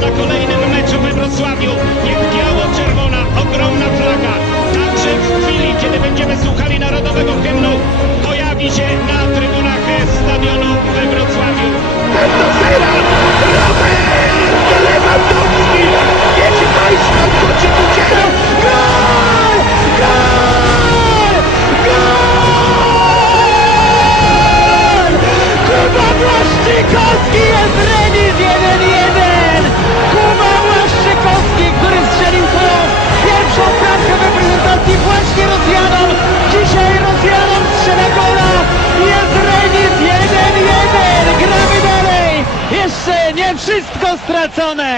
na kolejnym meczu we Wrocławiu. Niech biało-czerwona, ogromna flaga, także w chwili, kiedy będziemy słuchali narodowego hymnu, pojawi się na trybunach stadionu we Wrocławiu. Robert Lewandowski! Wiecie Państwo, kto ci tu dzieje? Gol! Gol! Gol! Kuba Błaszczykowski, jest remis 1-1! Kuba Błaszczykowski, który strzelił swoją pierwszą bramkę w reprezentacji właśnie Rosjanom. Dzisiaj Rosjanom strzela gola. Jest remis 1-1! Gramy dalej! Jeszcze nie wszystko stracone!